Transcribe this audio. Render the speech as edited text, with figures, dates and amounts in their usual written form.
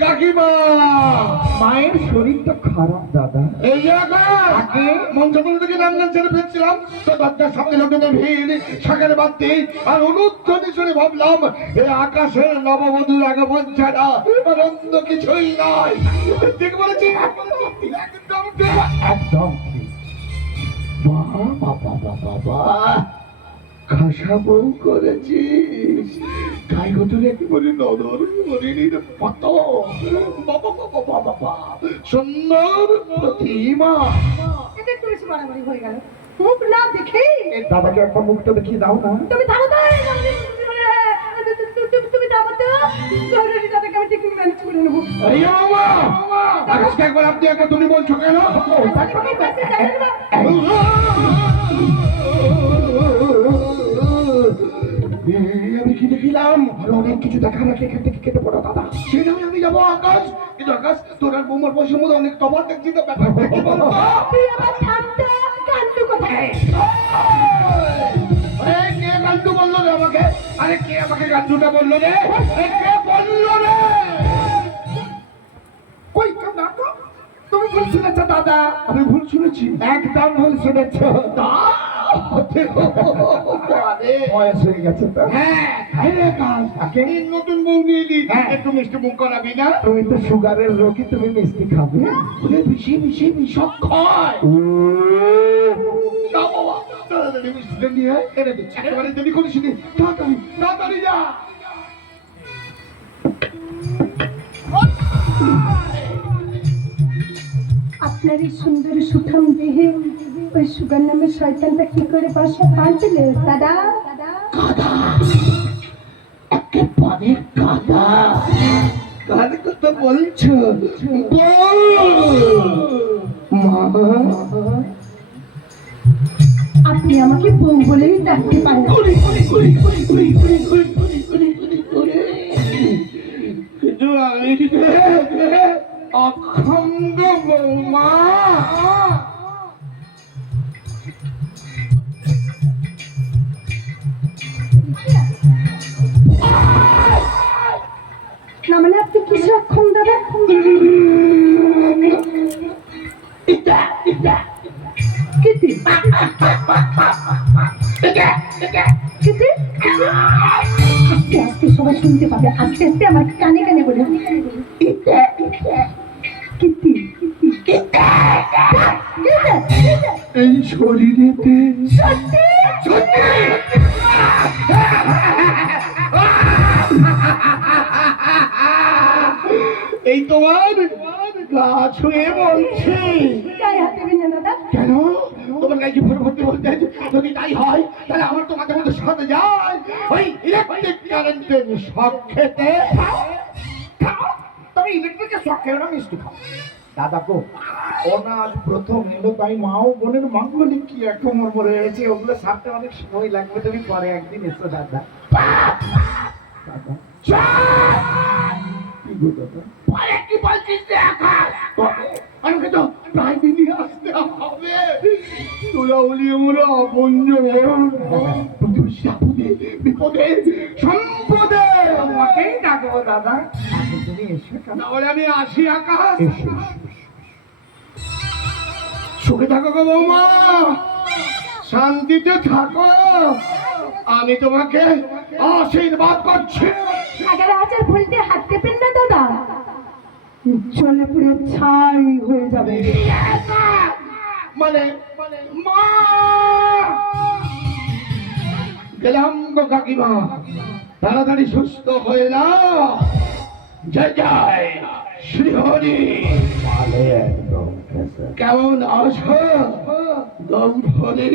কাকিমা, মায়ের শরীরটা খারাপ দাদা। এই আগে মঞ্চগুলো থেকে রান্না ছেড়ে ফেলছিলাম তো দরজার সামনে লোকেদের ভিড়, শাকের বাতি আর অনুধ্বনি শুনে ভাবলাম এই আকাশের নববধূর আগমন ছাড়া আর অন্য কিছুই নয়। ঠিক বলেছি? একদম ঠিক। একদম ঠিক। বাবা বাবা বাবা, খাসা বউ করেছিস, গায়ে গতরে একেবারে নদর হরিণীর মতো। বাবা বাবা বাবা বাবা, সুন্দর প্রতিমা। এটা একটু বেশি বাড়াবাড়ি হয়ে গেল। মুখ না দেখে দাদাকে একবার মুখটা দেখিয়ে দাও না। তুমি তাড়াতাড়ি তুমি দাবাতে গৌরী দাদাকে আমি ঠিক ম্যানেজ করে নেবো। এই বাবা, আকাশকে একবার আপনি একবার তুমি বলছো কেন? আমি কি দেখিলাম? আরো অনেক কিছু দেখার আছে, এখান থেকে কেটে পড়ো দাদা। সেটা আমি যাবো আকাশ, কিন্তু আকাশ তোর আর বৌমার বয়সের মধ্যে অনেক তফাৎ দেখছি তো ব্যাপার। তুই আমার থামতে কান্দু কোথায়? কে গান্ডু বললো রে আমাকে? আরে কে আমাকে গান্ডুটা বললো রে? কে বললো রে? কই না তো, তুমি ভুল শুনেছ দাদা। আমি ভুল শুনেছি? একদম ভুল শুনেছ। বয়স হয়ে গেছে তো। নতুন বউ নিয়ে এলি, একটু মিষ্টি মুখ করাবি না? তুমি তো সুগারের রোগী, তুমি মিষ্টি খাবে? বেশি বেশি বিষক খায়। তাড়াতাড়ি মিষ্টিটা নিয়ে এনে দিচ্ছি, একেবারে দেরি করিস নি। তাড়াতাড়ি তাড়াতাড়ি যা। আপনার এই সুন্দর সুঠাম দেহে ওই সুগার নামের শয়তানটা কি করে বাসা বাঁধলে দাদা? কাদা, একেবারে কাদা। কার কথা বলছো? মা, আপনি আমাকে বউ বলেই ডাকতে পারেন। কিন্তু আমি অখণ্ড বৌমা। না মানে আপনি কিসে অক্ষম দাদা? কিতি কিতি আস্তে আস্তে সবাই শুনতে পাবে, আস্তে আস্তে আমার কানে কানে বলে কিতি এই শরীরেতে সত্যি এই তোমার গা ছুঁয়ে বলছি। গায়ে হাত দেবেন না দাদা। কেন? তোমার গায়ে কি ভরে ভর্তি বলতে? যদি তাই হয় তাহলে আমার তোমাকে মধ্যে সাথে যায় ওই ইলেকট্রিক কারেন্টের শক খেতে। তবে ইলেকট্রিকের শখ খেয়ে না, মিষ্টি খাও। দাদা গো, ওনা আজ প্রথম এলো, তাই মাও বোনের মাঙ্গলিক কি এখন মরে হয়েছে, ওগুলো সারতে অনেক সময় লাগবে। তুমি পরে একদিন এসো দাদা। দাদা কি গো দাদা? পরে কি বলছিস রে আকাশ? আমাকে তো প্রায় দিনই আসতে হবে। তোরা বলি আমরা আপনজন, প্রতিবেশী আপদে বিপদে সম্পদে আমাকেই ডাকবো দাদা। আগে তুমি এসো কেন? তাহলে আমি আসি আকাশ। এসো, সুখে থাকো গো বৌমা, শান্তিতে থাকো। আমি তোমাকে আশীর্বাদ করছি। 11,000 ভোল্টে হাত দেবেন না দাদা, চলে পুরো ছাই হয়ে যাবে। মানে মা গেলাম গো কাকিমা, তাড়াতাড়ি সুস্থ হয়ে না। জয় জয় শ্রী হরি। ভালো একদম। কেমন আছো গৌর হরি?